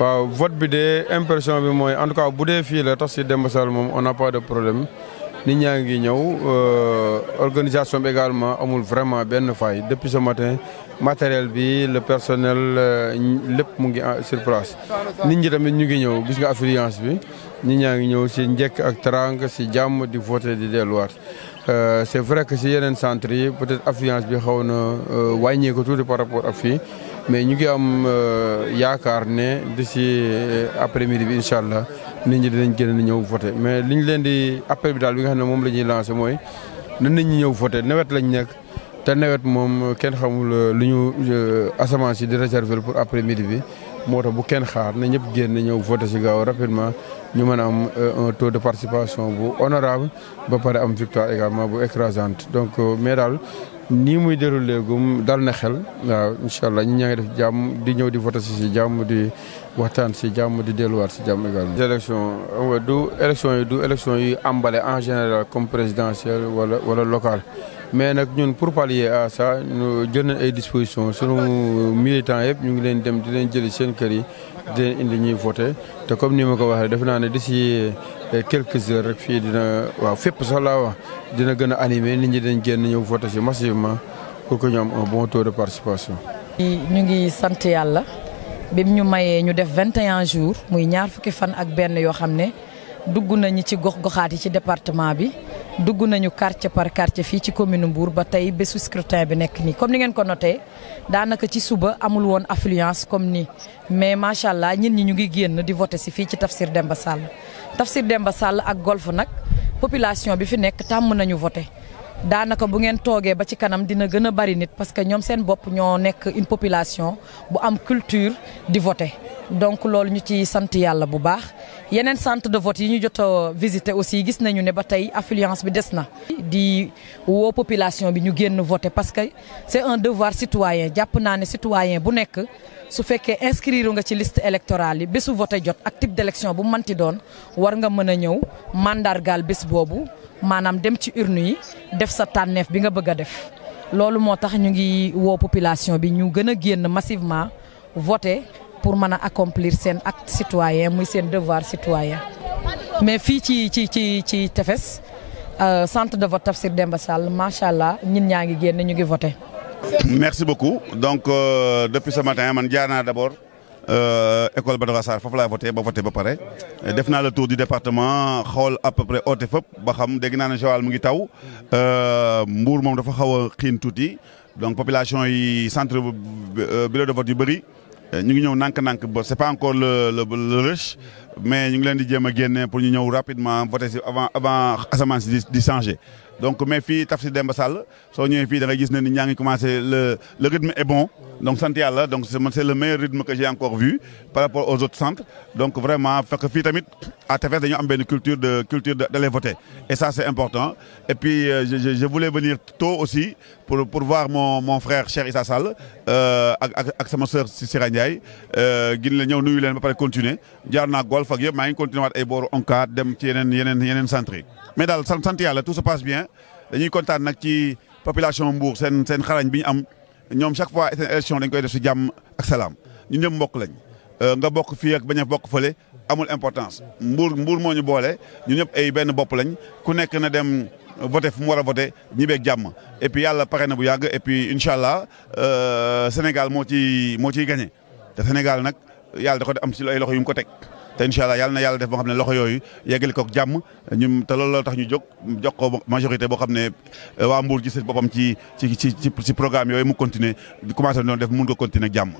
waaw vote bi de impression bi mooy en tout cas bu dee fii la Tafsir Demba Sall moom on n'a pas de problème nit ñaa ngi ñëw organisation bi également amul vraiment benn faille depuis ce matin matériel bi le personnel lépp mu ngi sur place. nit ñi tamit ñu ngi ñëw gis nga affluence bi nit ñaa ngi ñëw si njëkk ak teraanga si jàmm di voter di delluwaat. C'est vrai que si yeneen centre yi peut-être affluence bi xaw na wàññeeku tuuti par rapport ak fii mais ñu ngi am yaakaar ne d'ici après-midi bi incha allah nit ñi dinañ gën a ñëw voter mais li ñu leen di appel bi daal bi nga xam ne moom la ñuy lancer mooy na nit ñi ñëw voter nawet lañ nekk te nawet moom kenn xamul lu ñu asamaan si di réserver pour après-midi bi moo tax bu kenn xaar na ñëpp génn ñëw voter si gaaw rapidement ñu mën a am un taux de participation bu honorable ba pare am victoire également bu écrasante donc mais daal nii muy déroulé gum dal na xel waaw incha allah ñi ñaa ngi def jàmm di ñëw di voter si jàmm di waxtaan si jàmm di delluwaat si jàmm également. du élection yu emballé en général comme présidentielle wala local mais nag ñun pour pallier à ça ñu jël nañ ay dispositions sunu militants yëpp ñu ngi leen dem di leen jëli seen kër yi di leen indi ñuy voter te comme ni ma ko waxee defe naa ne d'ici quelques heures rek fii dina waaw fépp sax laa wax dina gën a animé nit ñi dañ génn ñëw voter si massivement pour que ñu am un bon taux de participation. ñu ngi sant yàlla bi ñu mayee ñu def 21 jours muy ñaar fukki fan ak benn yoo xam ne dugg nañu ci gox-goxaat yi ci département bi dugg nañu quartier par quartier fii ci commune Mbour ba tey bésu scrutin bi nekk nii comme ni ngeen ko noté daanaka ci suba amul woon affluence comme nii mais macha allah ñit ñi ñu ngi génn di voter si fii ci Tafsir Demba Sall. Tafsir Demba Sall ak Golf nag population bi fi nekk tàmm nañu voter daanaka bu ngeen toogee ba ci kanam dina gën a bari nit parce que ñoom seen bopp ñoo nekk une population bu am culture di voter donc loolu ñu ci sant yàlla bu baax yeneen centre de vote yi ñu jot a visiter aussi gis nañu ne ba tey affluence bi des na. di woo population bi ñu génn voter parce que c'est un devoir citoyen jàpp naa ne citoyen bu nekk su fekkee inscrire nga ci liste électorale yi bésu voter jot ak type d'élection bu manti doon war nga mën a ñëw mandargaal bés boobu maanaam dem ci urne yi def sa tànneef bi nga bëgg a def loolu moo tax ñu ngi woo population bi ñu gën a génn massivement voter pour mën a accomplir seen acte citoyen muy seen devoir citoyen mais fii ci tefes centre de vote Tafsir Demba Sall macha allah ñin ñaa ngi génn ñu ngi voter. Merci beaucoup donc depuis ce matin man jaar naa d'abord école Badara Sarr foofu laa voté ba pare def naa le tour du département xool à peu près oote fépp ba xam dégg naa ne Joal mu ngi taw Mbour moom dafa xaw a xiin tuuti donc population yi centre bureau de vote yu bëri ñu ngi ñëw nànk-nànk ba c'est pas encore le rush mais ñu ngi leen di jéem a génne pour ñu ñëw rapidement voter si avant asamaan si di changer. Donc mais fii Tafsir Demba Sall soo ñëwee fii da ngay gis ne ni ñaa ngi commencé le rythme est bon donc sant yàlla donc c'est le meilleur rythme que j'ai encore vu par rapport aux autres centres donc vraiment fekk fii tamit à Tefes dañu am benn culture d'aller voter et ça c'est important et puis je voulais venir tôt aussi pour voir mon frère Cheikh Issa Sall ak sama sœur Sira Ndiaye gin la ñëw nuyu leen ba pare continuer jaar naa Golf ak yëpp maa ngi continuer waat ay booru ONCAD dem ci yeneen centres yi mais daal sant yàlla tout se passe bien dañuy kontaan nag ci population Mbour seen xarañ bi ñu am ñoom chaque fois seen élection dañ koy def si jàmm ak salaam ñun ñëpp mbokk lañ nga bokk fii ak bañ a bokk fële amul importance Mbour moo ñu boole ñun ñëpp ay benn bopp lañ ku nekk na dem voté fu mu war a voté ñibeeg jàmm et puis yàlla pare na bu yàgg et puis incha allah Sénégal moo ciy gagné te Sénégal nag yàlla da ko am si ay loxo yu mu ko teg. te incha allah yàlla na yàlla def boo xam ne loxo yooyu yeggali ko jàmm ñun te loolu tax ñu jox ko majorité boo xam ne waa Mbour gis boppam ci programme yooyu mu continuer di commencé doon def mun ko continuer ak jàmm.